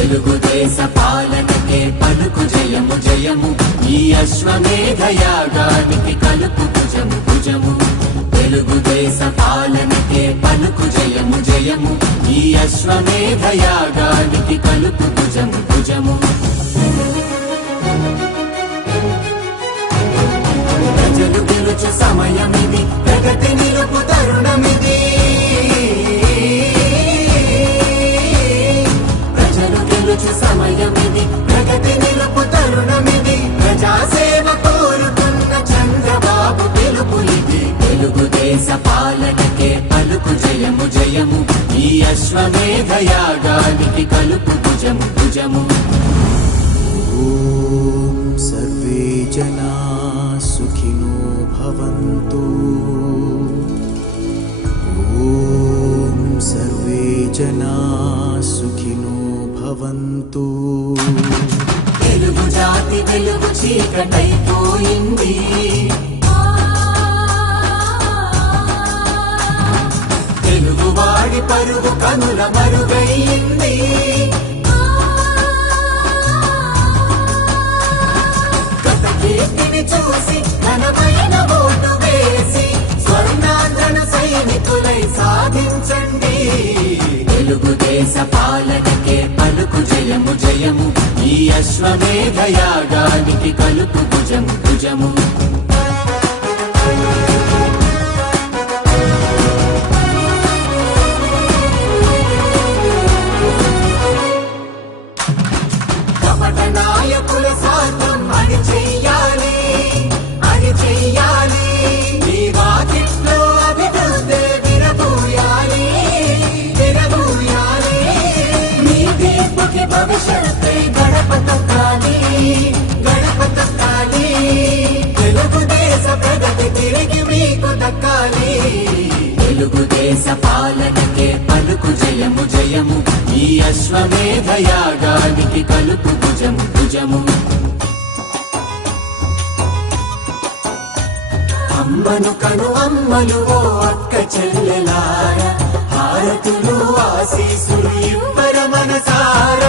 తెలుగుదేశ పాలనకే పలుకు జయము జయము, ఈ అశ్వమేధ యాగానికి కలుపు భుజము భుజము. తెలుగుదేశ పాలనకే పలుకు జయము జయము, ఈ అశ్వమేధ యాగానికి కలుపు భుజము భుజము. ప్రజలు గెలుచు సమయమిది, ప్రగతి నిలుపు తరుణమిది. ప్రజలు గెలుచు సమయమిది, ప్రగతి నిలుపు తరుణమిది. ప్రజాసేవ కోరుతున్న చంద్రబాబు పిలుపు ఇది. తెలుగుదేశ పాలనకే పలుకు జయము జయము, ఈ అశ్వమేధ యాగానికి కలుపు భుజము భుజము. ఓం సర్వే జనా సుఖినో భవంతు. ఓం సర్వే జనా సుఖినో భవంతు. తెలుగు జాతి వెలుగు చీకటైపోయింది, తెలుగువాడి పరుగు కనుల మరుగయ్యింది. గత కీర్తిని చూసి ఘనమైన ఓటు వేసి స్వర్ణాంధ్రను సైనికులై సాధించండి. తెలుగుదేశ పాలనకే పలుకు జయము జయము, ఈ అశ్వమేధ యాగానికి కలుపు భుజము భుజము. కపట నాయకుల స్వార్థం అని చెయ్యాలి, అని చెయ్యాలి. నీ వాకిట్లో అభివృద్ధి విరబూయాలి, విరబూయాలి. నీ తీర్పుకి భవిష్యత్తే గడప తొక్కాలి, గడప తొక్కాలి. తెలుగుదేశ ప్రగతి తిరిగి మీకు దక్కాలి. తెలుగుదేశ పాలనకే పలుకు జయము జయము, ఈ అశ్వమేధ యాగానికి కలుపు భుజము భుజము. అమ్మను కను అమ్మలు ఓ అక్క చెల్లెలార, హారతులు ఆశీసులు ఇవ్వర మనసార.